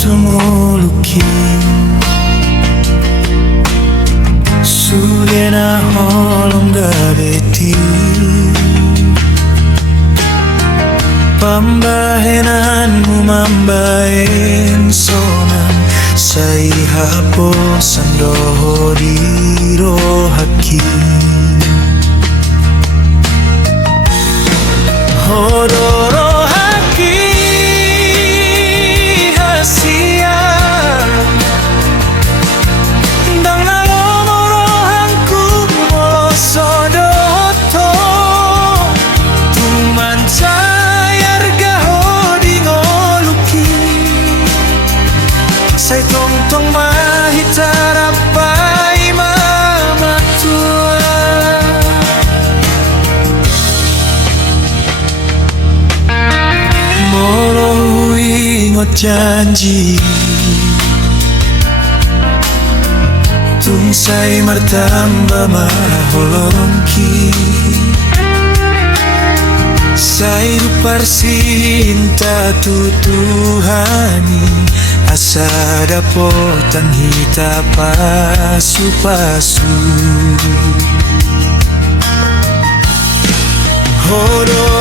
tumuluki Sugena holong gabeti Pambahenanmu mambaen sonan Sai hapo sandoho diro haki Hodoro haki hasia Dang nalomoro hangku mosodoto Tuman cayar gaho di ngoluki Sai tong-tong mahitara pai mama tua Molo ingot janji Tung sai martamba maholongki Sai rupar sinta tutuhani Asa dapotan hita pasu-pasu Hodor